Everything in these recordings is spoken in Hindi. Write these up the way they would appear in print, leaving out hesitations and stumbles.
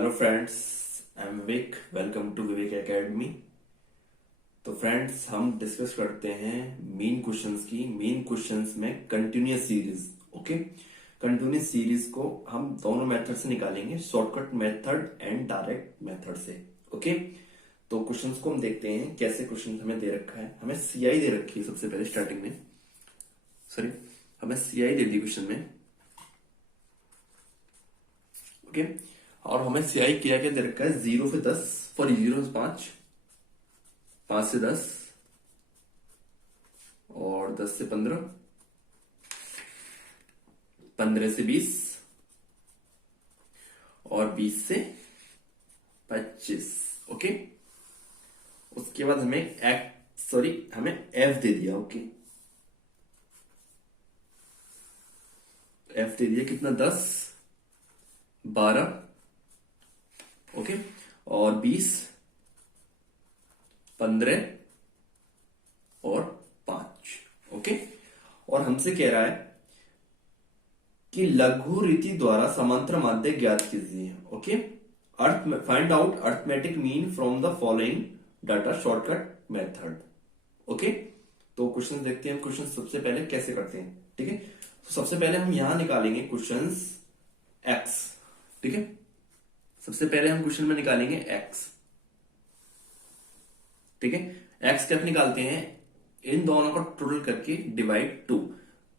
Hello friends, I am Vivek. Welcome to Vivek academy. तो फ्रेंड्स, हम डिस्कस करते हैं मेन क्वेश्चंस में continuous series. Okay, continuous series को हम दोनों मेथड से निकालेंगे, shortcut method and direct method से। ओके, तो क्वेश्चंस को हम देखते हैं कैसे क्वेश्चन हमें दे रखा है। हमें सीआई दे रखी है सबसे पहले स्टार्टिंग में, सॉरी हमें सीआई दे दी क्वेश्चन में। ओके, और हमें सीआई क्या क्या दे रखा है, 0 से 10, फॉर 0 से 5, 5 से 10 और 10 से 15, 15 से 20 और 20 से 25। ओके, उसके बाद हमें एफ दे दिया। ओके, एफ दे दिया कितना, 10, 12, ओके, और 20, 15 और 5। ओके, और हमसे कह रहा है कि लघु रीति द्वारा समांतर माध्य ज्ञात कीजिए। Okay, find out arithmetic mean from the following data shortcut method. Okay, तो क्वेश्चन देखते हैं। क्वेश्चन सबसे पहले कैसे करते हैं, ठीक है। तो सबसे पहले हम यहां निकालेंगे क्वेश्चंस एक्स, ठीक है। सबसे पहले हम क्वेश्चन में निकालेंगे एक्स, ठीक है। एक्स कैसे निकालते हैं, इन दोनों का टोटल करके डिवाइड 2।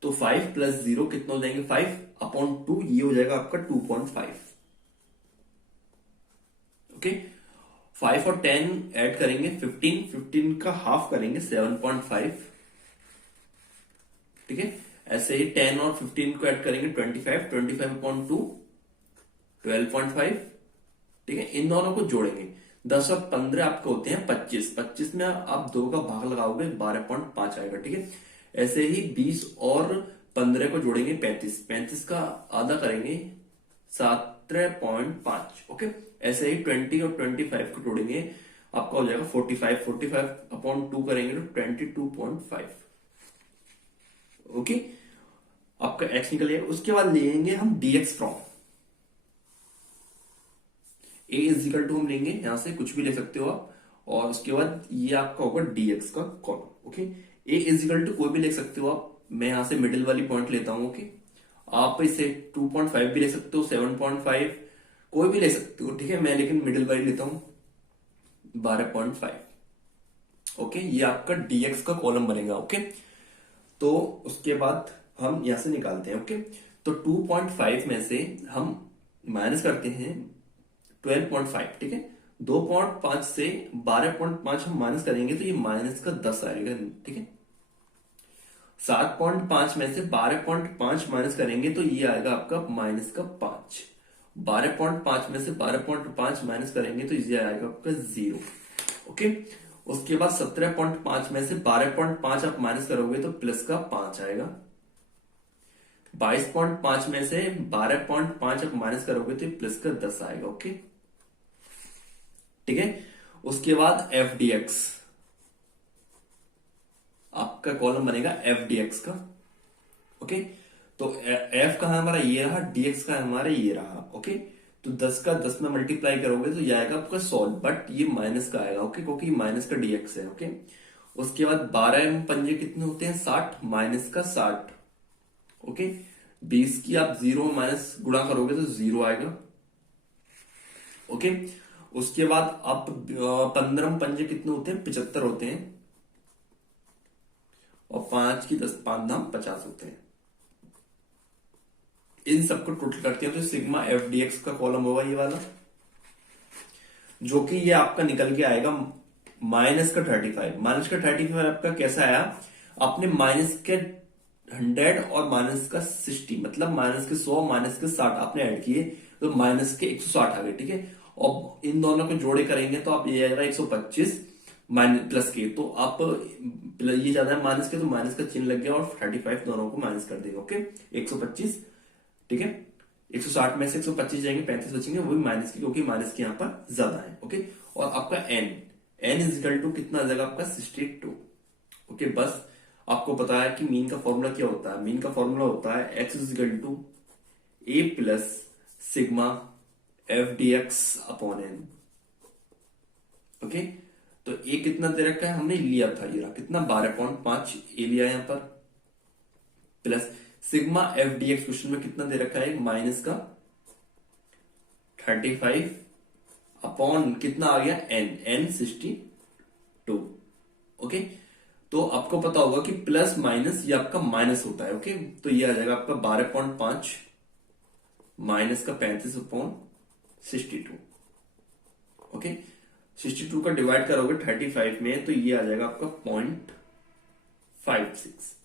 तो 5 + 0 कितना हो जाएंगे, 5/2, ये हो जाएगा आपका 2.5। ओके, 5 और 10 ऐड करेंगे 15, 15 का हाफ करेंगे 7.5, ठीक है। ऐसे ही 10 और 15 को ऐड करेंगे 25, 25/2 12.5, ठीक है। इन दोनों को जोड़ेंगे, 10 और 15 आपके होते हैं 25, 25 में आप 2 का भाग लगाओगे 12.5 आएगा, ठीक है। ऐसे ही 20 और 15 को जोड़ेंगे 35, 35 का आधा करेंगे 17.5। ओके, ऐसे ही 20 और 25 को जोड़ेंगे, आपका हो जाएगा 45, 45/2 करेंगे तो 22.5। ओके, आपका एक्स निकल जाएगा। उसके बाद लेंगे हम dx from A equal to, हम लेंगे यहां से कुछ भी ले सकते हो आप, और उसके बाद ये आपका होगा डीएक्स का column. Okay, A equal to कोई भी ले सकते हो आप, मैं यहां से मिडिल वाली पॉइंट लेता हूं। ओके, आप इसे 2.5 भी ले सकते हो, 7.5 कोई भी ले सकते हो, ठीक है। मैं लेकिन मिडिल वाली लेता हूं 12.5। ओके, ये आपका डीएक्स का कॉलम बनेगा। ओके, तो उसके बाद हम यहां से निकालते हैं। ओके, तो 2.5 में से हम माइनस करते हैं 12.5, ठीक है। 2.5 से 12.5 हम माइनस करेंगे तो ये माइनस का 10 आएगा, ठीक है। 7.5 में से 12.5 माइनस करेंगे तो ये आएगा आपका माइनस का 5। 12.5 में से 12.5 माइनस करेंगे तो ये आएगा आपका 0। ओके, उसके बाद 17.5 में से 12.5 आप माइनस करोगे तो प्लस का 5 आएगा। 22.5 में से 12.5 आप माइनस करोगे तो प्लस का 10 आएगा। ओके, ठीक है। उसके बाद एफ डी एक्स, आपका कॉलम बनेगा एफ डी एक्स का। ओके, तो एफ का है हमारा ये रहा, डीएक्स का है हमारा ये रहा। ओके, तो 10 का 10 में मल्टीप्लाई करोगे तो ये आएगा आपका 100, बट ये माइनस का आएगा। ओके, क्योंकि माइनस का डीएक्स है। ओके, उसके बाद 12 पंजे कितने होते हैं, 60, माइनस का 60। ओके, 20 की आप 0 माइनस गुणा करोगे तो 0 आएगा। ओके, उसके बाद आप 15 पंजे कितने होते हैं, 75 होते हैं, और 5 की 10, 5 दाम 50 होते हैं। इन सबको टोटल करते हैं तो सिग्मा एफ डी एक्स का कॉलम होगा ये वाला, जो कि ये आपका निकल के आएगा माइनस का 35। माइनस का 35 आपका कैसा आया, आपने माइनस के 100 और माइनस का 60, मतलब माइनस के 100 माइनस के 60 आपने ऐड किए तो माइनस के 160 आ गए, ठीक है। और इन दोनों को जोड़े करेंगे तो आप ये आएगा 125 माइनस प्लस के, तो आप ये ज्यादा है माइनस के तो माइनस का चिन्ह लग गया और 35 दोनों को माइनस कर देगा। ओके, 125, ठीक है। 160 में से 125 जाएंगे, 35 बचेंगे, वो भी माइनस के, क्योंकि माइनस के यहाँ पर ज्यादा है। ओके, और आपका एन इजिकल टू कितना आ जाएगा आपका 62। ओके, बस आपको पता है कि मीन का फॉर्मूला क्या होता है। मीन का फॉर्मूला होता है x equal to A plus sigma F D x upon N. Okay, तो ए कितना दे रखा है, हमने लिया था, ये रहा कितना 12.5 ए लिया यहां पर, plus sigma F D x question में कितना दे रखा है, माइनस का 35 अपॉन कितना आ गया एन 62। ओके, तो आपको पता होगा कि प्लस माइनस ये आपका माइनस होता है। ओके, तो ये आ जाएगा आपका 12.5 माइनस का 35 अपॉन 62। ओके, 62 का डिवाइड करोगे 35 में तो ये आ जाएगा आपका 0.56।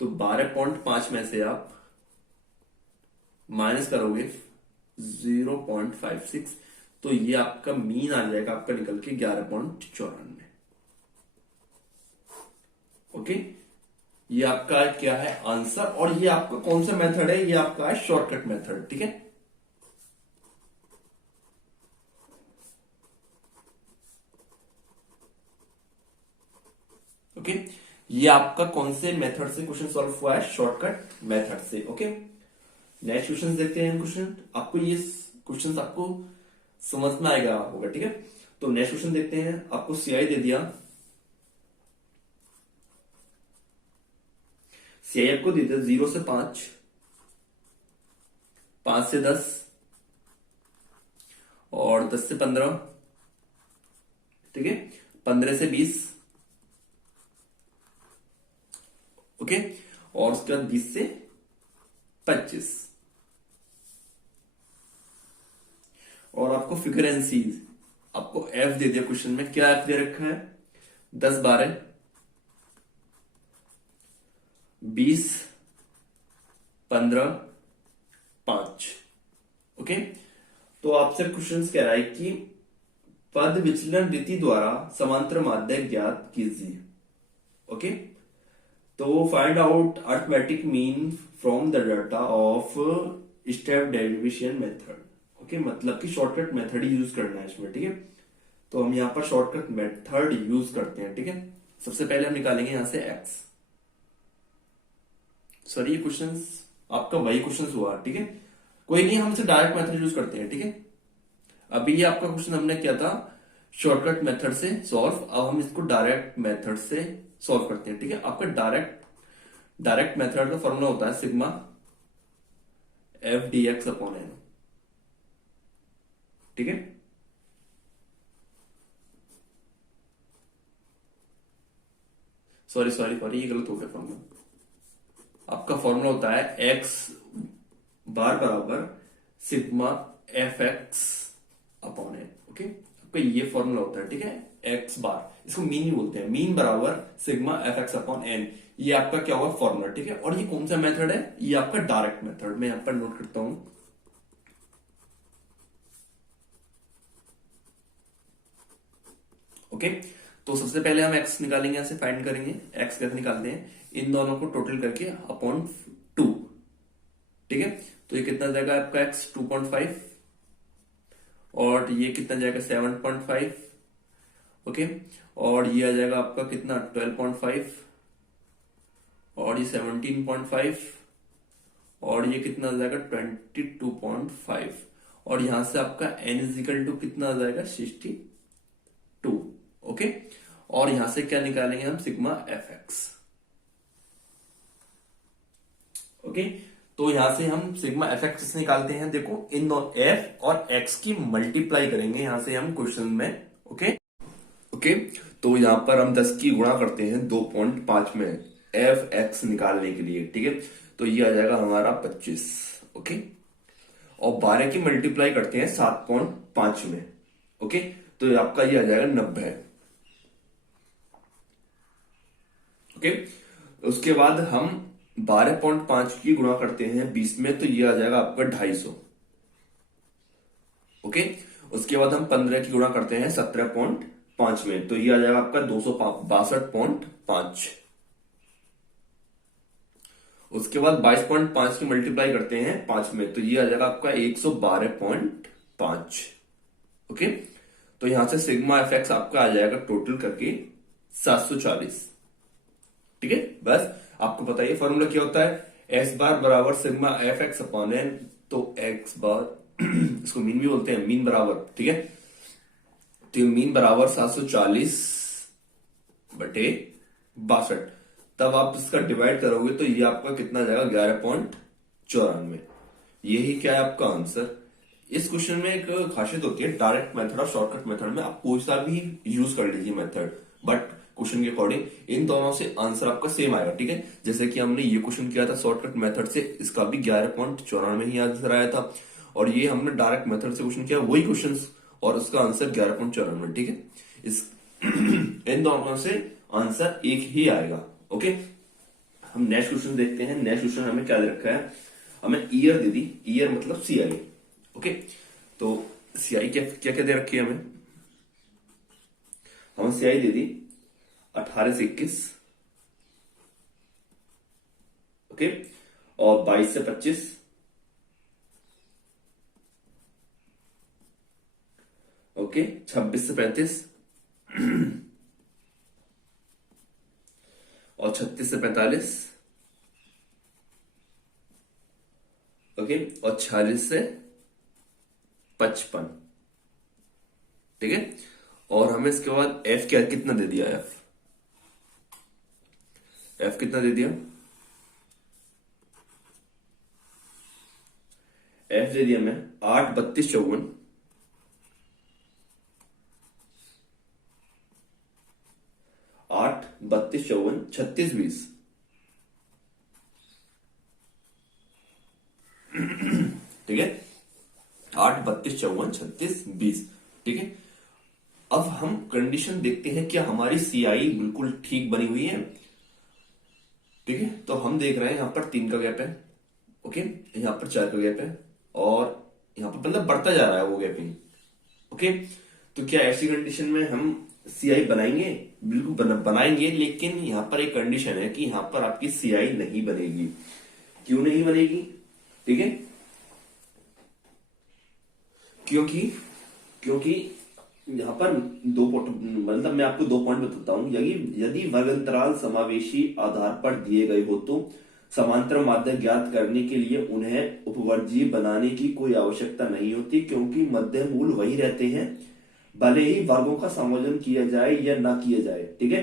तो 12.5 में से आप माइनस करोगे 0.56 तो ये आपका मीन आ जाएगा आपका निकल के 11.94। ओके, ये आपका क्या है आंसर, और ये आपका कौन सा मेथड है, ये आपका है शॉर्टकट मेथड। ठीक है, ओके, ये आपका कौन से मेथड से क्वेश्चन सॉल्व हुआ है, शॉर्टकट मेथड से। ओके, नेक्स्ट क्वेश्चन देखते हैं। क्वेश्चन आपको ये क्वेश्चन आपको समझ में आएगा होगा। ठीक है, तो नेक्स्ट क्वेश्चन देखते हैं। आपको सीआई दे दिया, सीआई आपको दे दिया 0 से 5, 5 से 10 और 10 से 15। ठीक है, 15 से 20। ओके, और उसके बाद 20 से 25। और आपको फिगर एंड सीज आपको एफ दे दिया क्वेश्चन में, क्या एफ दे रखा है, 10 12 20 15 5। ओके, तो आपसे क्वेश्चन कह रहा है कि पद विचलन रीति द्वारा समांतर माध्य ज्ञात कीजिए। ओके, तो find out arithmetic mean from the data of step derivation method. Okay, मतलब कि शॉर्टकट मेथड ही यूज करना है इसमें। ठीक है, तो हम यहां पर शॉर्टकट मेथड यूज करते हैं। ठीक है, सबसे पहले हम निकालेंगे यहां से एक्स। सर ये क्वेश्चन आपका वही क्वेश्चन हुआ। ठीक है, कोई नहीं, हम इसे डायरेक्ट मेथड यूज करते हैं। ठीक है, अभी ये आपका क्वेश्चन हमने किया था शॉर्टकट मेथड से सॉल्व, अब हम इसको डायरेक्ट मेथड से सॉल्व करते हैं। ठीक है, आपका डायरेक्ट मेथड का फॉर्मूला होता है sigma F D x upon n. ठीक है, सॉरी ये गलत हो गया फॉर्मूला। आपका फॉर्मूला होता है एक्स बार बराबर sigma f x upon N. Okay, आपका ये फॉर्मूला होता है। ठीक है, एक्स बार, इसको मीन ही बोलते हैं, मीन बराबर sigma f x upon n, ये आपका क्या होगा फॉर्मूला। ठीक है, और ये कौन सा मेथड है, ये आपका डायरेक्ट मेथड। मैं यहां पर नोट करता हूं। ओके, तो सबसे पहले हम एक्स निकालेंगे, यहां से फाइंड करेंगे एक्स कैसे निकालते हैं, इन दोनों को टोटल करके अपॉन 2। ठीक है, तो ये कितना जाएगा आपका एक्स 2.5 और ये कितना जाएगा 7.5। ओके, और ये आ जाएगा आपका कितना 12.5 और ये 17.5 और ये कितना आ जाएगा 22.5 और यहां से आपका n इजिकल टू कितना आ जाएगा 62। ओके, और यहां से क्या निकालेंगे हम सिग्मा एफ एक्स। ओके, तो यहां से हम सिग्मा एफ एक्स निकालते हैं। देखो इन एफ और एक्स की मल्टीप्लाई करेंगे यहां से हम क्वेश्चन में। ओके ओके, तो यहां पर हम 10 की गुणा करते हैं 2.5 में एफ एक्स निकालने के लिए। ठीक है, तो ये आ जाएगा हमारा 25। ओके, और 12 की मल्टीप्लाई करते हैं 7.5 में। ओके, तो आपका ये आ जाएगा 90। ओके, उसके बाद हम 12.5 की गुणा करते हैं 20 में, तो ये आ जाएगा आपका 250। ओके, उसके बाद हम 15 की गुणा करते हैं 17.5 में, तो ये आ जाएगा आपका 262.5। उसके बाद 22.5 की मल्टीप्लाई करते हैं 5 में, तो ये आ जाएगा आपका 112.5। ओके, तो यहां से सिग्मा एफ एक्स आपका आ जाएगा टोटल करके 740। ठीक है, बस आपको बताइए फॉर्मूला क्या होता है, एस बार बराबर sigma f x upon n, तो एक्स बार इसको मीन भी बोलते हैं, मीन बराबर, ठीक है। तो ये मीन बराबर 740 बटे 62। तब आप इसका डिवाइड करोगे तो ये आपका कितना जाएगा, 11.94। यही क्या है आपका आंसर। इस क्वेश्चन में एक खासियत होती है, डायरेक्ट मेथड और शॉर्टकट मेथड में आप कोई सा भी यूज कर लीजिए मेथड, बट क्वेश्चन के अकॉर्डिंग इन दोनों से आंसर आपका सेम आएगा, ठीक है। जैसे कि हमने ये क्वेश्चन किया था शॉर्टकट मेथड से, इसका भी 11.94 ही आंसर आया था। और ये हमने डायरेक्ट मेथड से क्वेश्चन किया, वही क्वेश्चन, और उसका आंसर 11.94, ठीक है। इस इन दोनों से आंसर एक ही आएगा, ओके। हम नेक्स्ट क्वेश्चन देखते हैं। नेक्स्ट क्वेश्चन हमें क्या दे रखा है, हमें ईयर दे दी, ईयर मतलब सीआई, ओके। तो सीआई क्या क्या क्या दे रखी है हमें सीआई दे दी 18 से 21, ओके, और 22 से 25, ओके, 26 से 35 और 36 से 45, ओके, और 46 से 55, ठीक है। और हमें इसके बाद एफ क्या कितना दे दिया, एफ कितना दे दिया, एफ दे दिया हमें 8, 32, 54, 8, 32, 54, 36, 20, ठीक है। 8, 32, 54, 36, 20, ठीक है। अब हम कंडीशन देखते हैं क्या हमारी सीआई बिल्कुल ठीक बनी हुई है, ठीक है। तो हम देख रहे हैं यहां पर 3 का गैप है, ओके, यहां पर 4 का गैप है, और यहां पर मतलब बढ़ता जा रहा है वो गैपिंग, ओके। तो क्या ऐसी कंडीशन में हम सीआई बनाएंगे, बिल्कुल बनाएंगे, लेकिन यहां पर एक कंडीशन है कि यहां पर आपकी सीआई नहीं बनेगी। क्यों नहीं बनेगी, ठीक है। क्योंकि क्योंकि यहां पर मतलब मैं आपको 2 पॉइंट बताता हूं। यदि वर्ग अंतराल समावेशी आधार पर दिए गए हो तो समांतर माध्य ज्ञात करने के लिए उन्हें उपवर्गीय बनाने की कोई आवश्यकता नहीं होती, क्योंकि मध्य मूल वही रहते हैं, भले ही वर्गों का संयोजन किया जाए या ना किया जाए, ठीक है।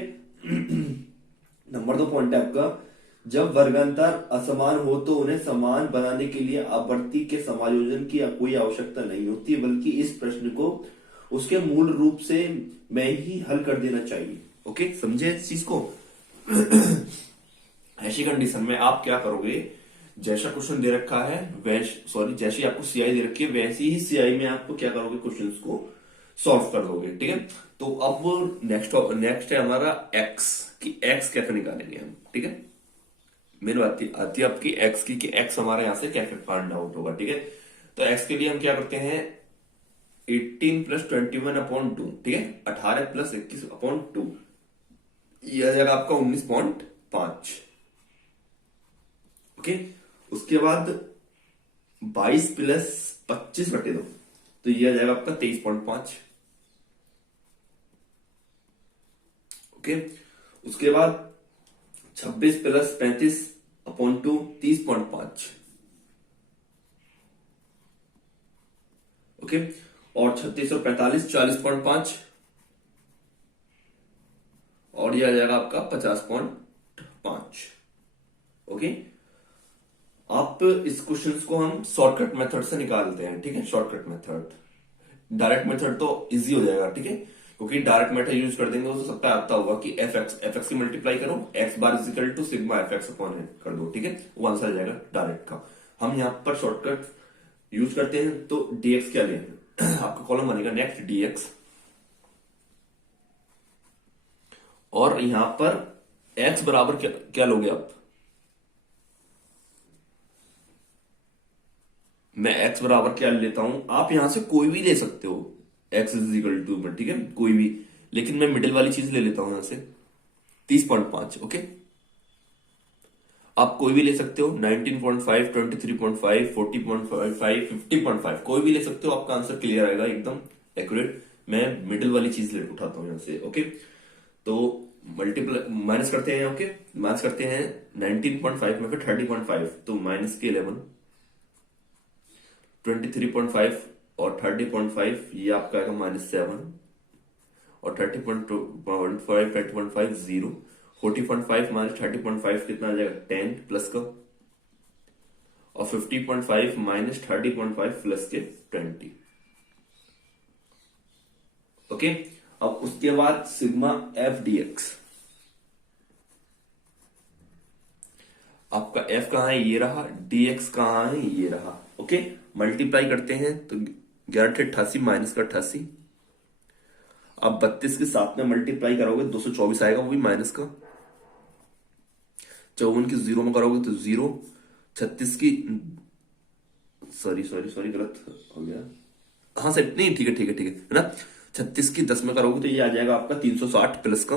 नंबर 2 पॉइंट है आपका, जब वर्गांतर असमान हो तो उन्हें समान बनाने के लिए आवर्ती के समायोजन की कोई आवश्यकता नहीं होती, बल्कि इस प्रश्न को उसके मूल रूप से मैं ही हल कर देना चाहिए, ओके। समझे इस चीज को। ऐसी कंडीशन में आप क्या करोगे, जैसा क्वेश्चन दे रखा है जैसी आपको सीआई दे रखी है वैसी ही सीआई में आपको क्या करोगे, क्वेश्चंस को सॉल्व कर दोगे, ठीक है। तो अब नेक्स्ट है हमारा एक्स, कि एक्स कैसे निकालेंगे हम, ठीक है। मेन बात आती है आपकी एक्स की, कि एक्स हमारा यहां से कैसे फाइंड आउट होगा, ठीक है। तो एक्स के लिए हम क्या करते हैं, 18 + 21/2, ठीक है, 18 + 21/2, यह आ जाएगा आपका 19.5, ओके। उसके बाद 22 + 25/2, तो यह आ जाएगा आपका 23.5, ओके। उसके बाद 26 + 35/2, 30.5, ओके। और 36 और 45, 40.5, और यह आ जाएगा आपका 50.5, ओके। आप इस क्वेश्चन को हम शॉर्टकट मेथड से निकालते हैं, ठीक है। शॉर्टकट मेथड, डायरेक्ट मेथड तो इजी हो जाएगा, ठीक है, क्योंकि डायरेक्ट मेथड यूज कर देंगे तो सबका आता होगा कि एफ एक्स की मल्टीप्लाई करो, x bar equal to sigma f x upon कर दो, ठीक है, वो आंसर आ जाएगा डायरेक्ट का। हम यहां पर शॉर्टकट यूज करते हैं, तो डीएक्स क्या लें आपका कॉलम बनेगा नेक्स्ट डीएक्स, और यहां पर एक्स बराबर क्या लोगे आप, मैं एक्स बराबर क्या लेता हूं, आप यहां से कोई भी ले सकते हो, एक्स इज इक्वल टू में, ठीक है, कोई भी, लेकिन मैं मिडिल वाली चीज ले लेता हूं यहां से 30.5, ओके। आप कोई भी ले सकते हो, 19.5, 23.5, 40.5, 50.5, कोई भी ले सकते हो, आपका आंसर क्लियर आएगा एकदम एक्यूरेट। मैं मिडिल वाली चीज ले उठाता हूं यहां से, ओके। तो मल्टीप्लाई माइनस करते हैं, ओके, माइनस करते हैं 19.5 में फिर 30.5, तो -11, 23.5 और 30.5 ये आपका आएगा -7, और 30.5 30.5 0, 40.5 माइनस 30.5 कितना आ जाएगा 10 प्लस का, और 50.5 माइनस 30.5 प्लस के 20। ओके, अब उसके बाद सिग्मा एफ डी एक्स, आपका एफ कहां है, ये रहा, डी एक्स कहां है, ये रहा। ओके, मल्टीप्लाई करते हैं तो 11/88 माइनस का 88, अब 32 के साथ में मल्टीप्लाई करोगे 224 आएगा, वो भी माइनस का, 54 की 0 में करोगे तो 0, 36 की सॉरी गलत हो गया, हाँ सर नहीं ठीक है ठीक है ठीक है ना, 36 की 10 में करोगे तो ये आ जाएगा आपका 360 प्लस का,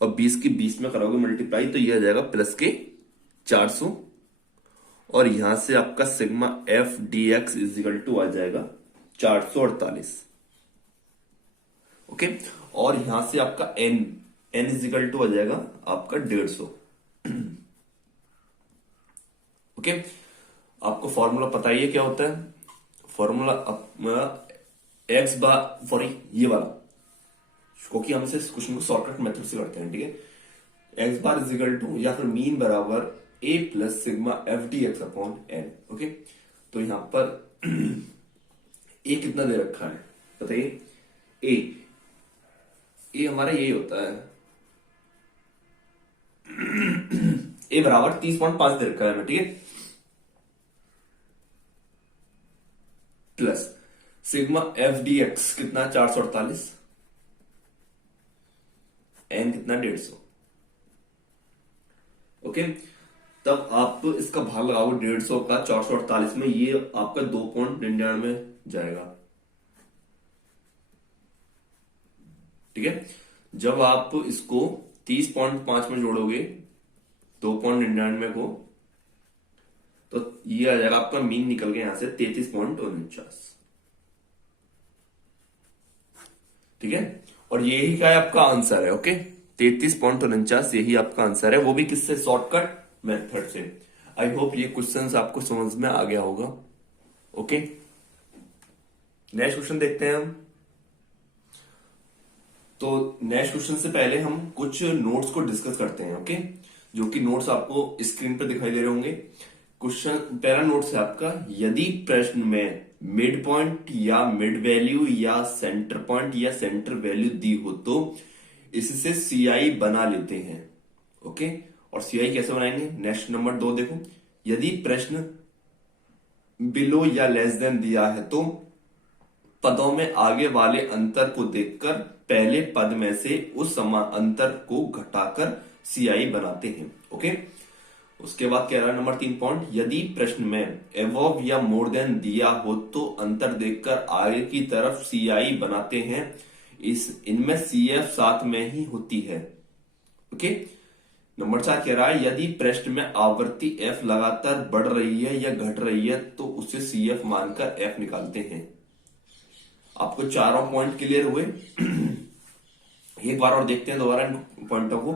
और 20 की 20 में करोगे मल्टीप्लाई तो ये आ जाएगा प्लस के 400, और यहां से आपका sigma F D X equal to आ जाएगा 448। ओके, और यहां से आपका एन इजिकल टू आ जाएगा आपका 150। ओके, आपको फॉर्मूला पता ही है क्या होता है, फॉर्मूला एक्स बार सॉरी ये वाला, क्योंकि हम इसे क्वेश्चन को शॉर्टकट मेथड से करते हैं, ठीक है, एक्स बार इजिकल टू या फिर मीन बराबर A plus sigma F D x upon N. Okay, तो यहां पर ए कितना दे रखा है बताइए, ए हमारा यही होता है, ए बराबर 30.5 दे रखा है हमें, ठीक है, plus sigma F D x कितना 448, एन कितना 150। ओके, तब आप इसका भाग लगाओगे 150 का 448 में, ये आपका 2.99 जाएगा, ठीक है। जब आप इसको 30.5 में जोड़ोगे 2.99 को, तो ये आ जाएगा आपका मीन निकल गया यहां से 33.49, ठीक है, और यही क्या है आपका आंसर है। ओके, 33.49 यही आपका आंसर है, वो भी किससे, शॉर्टकट मेथड से। आई होप ये क्वेश्चंस आपको समझ में आ गया होगा। ओके, नेक्स्ट क्वेश्चन देखते हैं हम। तो नेक्स्ट क्वेश्चन से पहले हम कुछ नोट्स को डिस्कस करते हैं। ओके, जो कि नोट्स आपको स्क्रीन पर दिखाई दे रहे होंगे। क्वेश्चन पहला नोट्स है आपका, यदि प्रश्न में मिड पॉइंट या मिड वैल्यू या सेंटर पॉइंट या सेंटर वैल्यू दी हो तो इससे सीआई बना लेते हैं। ओके, और सीआई कैसे बनाएंगे, नेक्स्ट नंबर 2 देखो, यदि प्रश्न बिलो या लेस देन दिया है तो पदों में आगे वाले अंतर को देखकर पहले पद में से उस समान अंतर को घटाकर सीआई बनाते हैं। ओके, उसके बाद कह रहा है नंबर 3 पॉइंट, यदि प्रश्न में एवोव या मोर देन दिया हो तो अंतर देखकर आगे की तरफ सीआई बनाते हैं, इनमें सीएफ साथ में ही होती है। ओके, नंबर 4 कह रहा है, यदि प्रश्न में आवृत्ति एफ लगातार बढ़ रही है या घट रही है तो उसे सीएफ मानकर एफ निकालते हैं। आपको चारों पॉइंट क्लियर हुए। एक बार और देखते हैं दोबारा इन पॉइंटों को,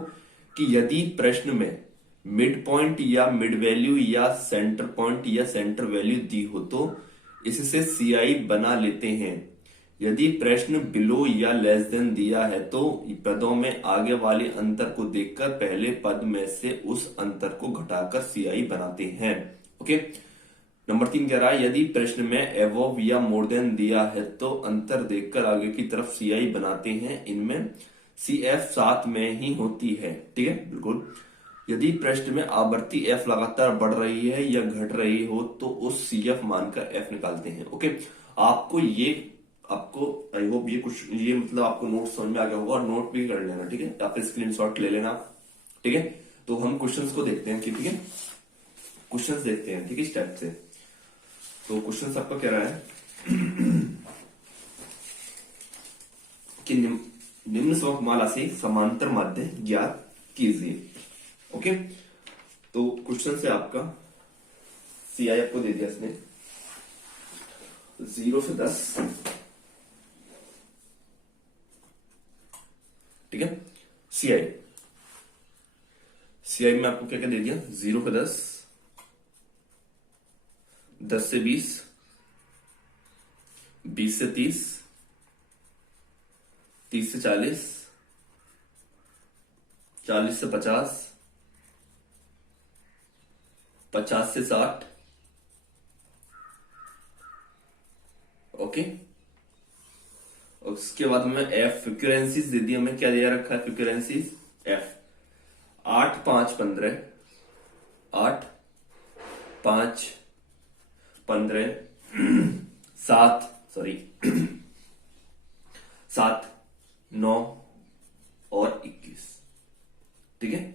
कि यदि प्रश्न में मिड पॉइंट या मिड वैल्यू या सेंटर पॉइंट या सेंटर वैल्यू दी हो तो इससे सीआई बना लेते हैं। यदि प्रश्न बिलो या लेस देन दिया है तो पदों में आगे वाले अंतर को देखकर पहले पद में से उस अंतर को घटाकर सीआई बनाते हैं। ओके, नंबर 3 कह रहा है, यदि प्रश्न में एवोव या मोर देन दिया है तो अंतर देखकर आगे की तरफ सीआई बनाते हैं, इनमें सीएफ साथ में ही होती है। ठीक है, बिल्कुल। यदि प्रश्न में आवृत्ति एफ लगातार बढ़ रही है या घट रही हो तो उस सीएफ मानकर एफ निकालते हैं। ओके, आपको आई होप ये मतलब आपको नोट समझ में आ गया होगा, और नोट भी कर लेना, ठीक है, या फिर स्क्रीनशॉट ले लेना, ठीक है। तो हम क्वेश्चंस को देखते हैं, ठीक है, क्वेश्चंस देखते हैं, ठीक है, इस टाइप से। तो क्वेश्चंस आपका कह रहा है कि निम्न स्वरमाला से समांतर माध्य ज्ञात कीजिए। ओके, तो क्वेश्चन से आपका सीआई आपको दे दिया इसने 0 से 10, ठीक है। सीआई में आपको क्या क्या दे दिया, 0 से 10, 10 से 20, 20 से 30, 30 से 40, 40 से 50, 50 से 60। ओके, उसके बाद में एफ फ्रीक्वेंसीज दे दी हमें, क्या दिया रखा है फ्रीक्वेंसीज एफ। 8 5 15, 8 5 15, 7 सॉरी 7 9 और 21। ठीक है,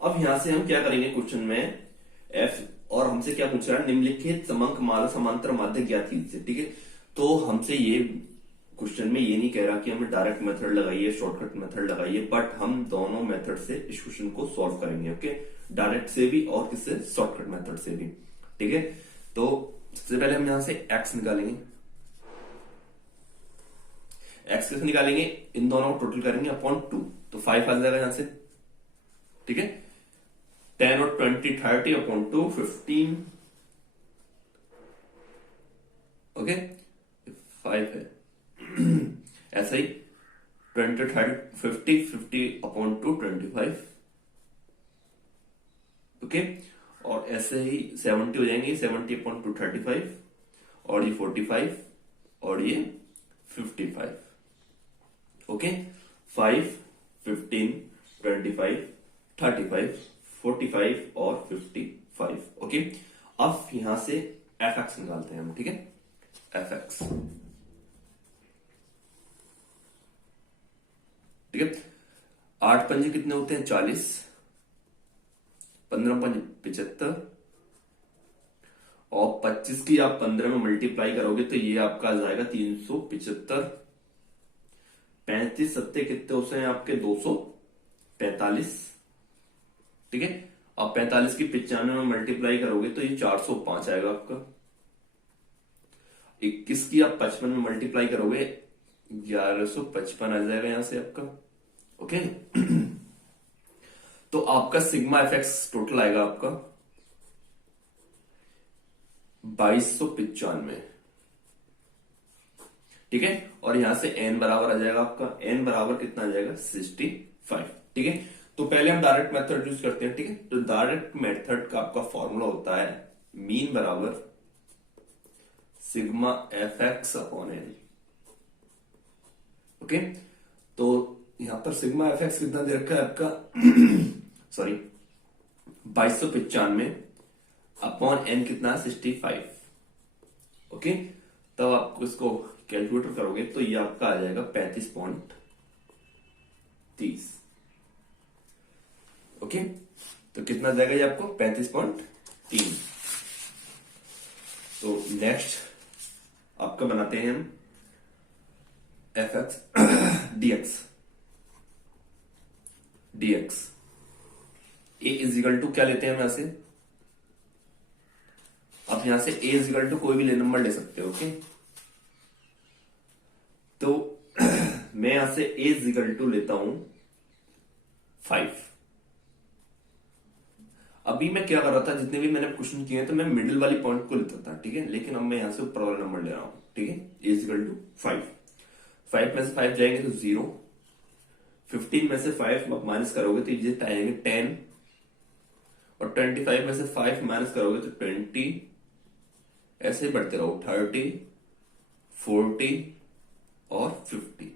अब यहां से हम क्या करेंगे क्वेश्चन में एफ, और हमसे क्या पूछ रहा है, निम्नलिखित समंक माला समांतर माध्य ज्ञात कीजिए। ठीक है, तो हमसे ये क्वेश्चन में ये नहीं कह रहा कि हमें डायरेक्ट मेथड लगाइए, शॉर्टकट मेथड लगाइए, बट हम दोनों मेथड से इस क्वेश्चन को सॉल्व करेंगे। ओके, डायरेक्ट से भी और किससे, शॉर्टकट मेथड से भी। ठीक है, तो सबसे पहले हम यहां से एक्स निकालेंगे। एक्स कैसे निकालेंगे, इन दोनों को टोटल करेंगे अपॉन 2, तो 5 आ जाएगा यहां से। ठीक है, 10 और 20 30 अपॉन 2 15। ओके, 5 है ऐसा ही 20 30 50 50 अपॉन 2 25। ओके, और ऐसे ही 70 हो जाएंगे, 70 अपॉन 2 35, और ये 45 और ये 55। ओके, 5 15 25 35 45 और 55। ओके, अब यहां से एफ एक्स निकालते हैं हम। ठीक है, एफ एक्स। ठीक है, 8 पंजे कितने होते हैं 40, 15 पंजे 75, और 25 की आप 15 में मल्टीप्लाई करोगे तो ये आपका आ जाएगा 375। 35 सत्ते कितने होते हैं आपके 245। ठीक है, अब 45 की 95 में मल्टीप्लाई करोगे तो ये 405 आएगा आपका। 21 की आप 55 में मल्टीप्लाई करोगे 1155 आ जाएगा यहां से आपका। ओके तो आपका सिग्मा एफ एक्स टोटल आएगा आपका 2295। ठीक है, और यहां से n बराबर आ जाएगा आपका, n बराबर कितना आ जाएगा 65। ठीक है, तो पहले हम डायरेक्ट मेथड यूज करते हैं। ठीक है, तो डायरेक्ट मेथड का आपका फॉर्मूला होता है मीन बराबर sigma f x upon N. Okay, तो यहां पर सिग्मा एफ एक्स कितना दे रखा है आपका सॉरी 2295 अपॉन एन कितना है 65। ओके, तब आपको इसको कैलकुलेटर करोगे तो ये आपका आ जाएगा 35.30। ओके, तो कितना जाएगा ये आपको 35.3। तो नेक्स्ट आपका बनाते हैं हम f x dx. Dx A equal to क्या लेते हैं हम यहां से, आप यहां से ए इजिकल टू कोई भी नंबर ले सकते हो। ओके, तो मैं यहां से ए इजिकल टू लेता हूं 5। अभी मैं क्या कर रहा था, जितने भी मैंने क्वेश्चन किए हैं तो मैं मिडिल वाली पॉइंट को लेता था। ठीक है, लेकिन अब मैं यहां से ऊपर वाला नंबर ले रहा हूं। ठीक है, ए इजिकल टू 5। 5 में से 5 जाएंगे तो 0। 15 में से 5 माइनस करोगे तो ये आएंगे 10, और 25 में से 5 माइनस करोगे तो 20। ऐसे ही बढ़ते रहो 30 40 और 50।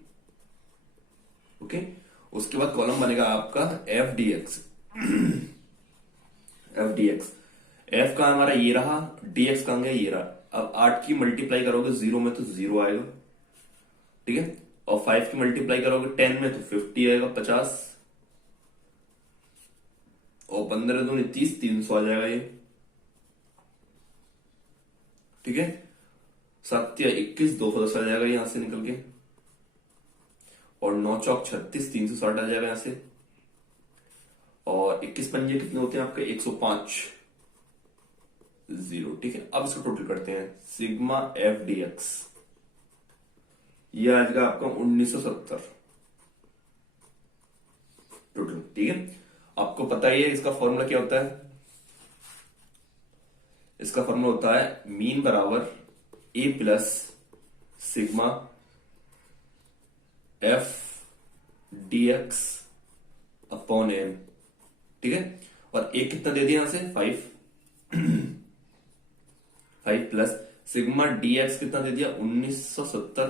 ओके, उसके बाद कॉलम बनेगा आपका F D x. F D x, F का हमारा ये रहा, डी एक्स का ये रहा। अब 8 की मल्टीप्लाई करोगे 0 में तो 0 आएगा। ठीक है, और 5 की मल्टीप्लाई करोगे 10 में तो 50 आएगा 50, और 15 दूनी 30 300 आ जाएगा ये। ठीक है, 7 या 21 210 आ जाएगा यहां से निकल के, और 9 चौक 36 360 आ जाएगा यहां से, और 21 पंजे कितने होते हैं आपके 105 0। ठीक है, अब इसको टोटल करते हैं सिग्मा एफ डी एक्स, यह आएगा आपका 1970 टोटल। ठीक है, आपको पता ही है इसका फॉर्मूला क्या होता है, इसका फॉर्मूला होता है मीन बराबर A plus sigma F D x upon M. ठीक है, और ए कितना दे दिया यहां से 5 5 प्लस सिग्मा डी एक्स कितना दे दिया 1970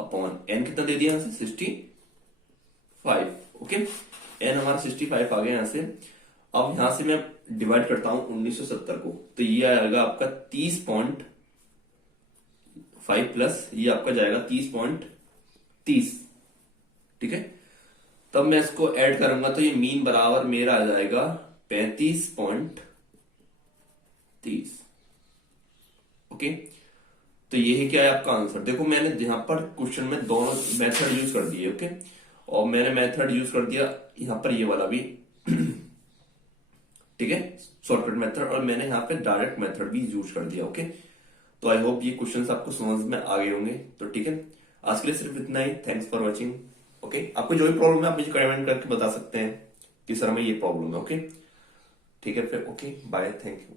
अपॉन एन कितना दे दिया यहां से 65। ओके, एन हमारा 65 आ गया यहां से। अब यहां से मैं डिवाइड करता हूं 1970 को, तो ये आएगा आपका 30.5 प्लस ये आपका जाएगा 30.30। ठीक है, तब मैं इसको ऐड करूंगा तो ये मीन बराबर मेरा आ जाएगा 35.30। ओके, तो यही क्या है आपका आंसर। देखो मैंने यहां पर क्वेश्चन में दोनों मेथड यूज कर दिए। ओके, और मैंने मेथड यूज कर दिया यहां पर ये वाला भी ठीक है, शॉर्टकट मेथड, और मैंने यहाँ पे डायरेक्ट मेथड भी यूज कर दिया। ओके, तो आई होप ये क्वेश्चंस आपको समझ में आ गए होंगे। तो ठीक है, आज के लिए सिर्फ इतना ही। Thanks for watching. ओके, आपको जो भी प्रॉब्लम है आप मुझे कमेंट करके बता सकते हैं कि सर हमें ये प्रॉब्लम है। ओके, ठीक है फिर, ओके बाय, थैंक यू।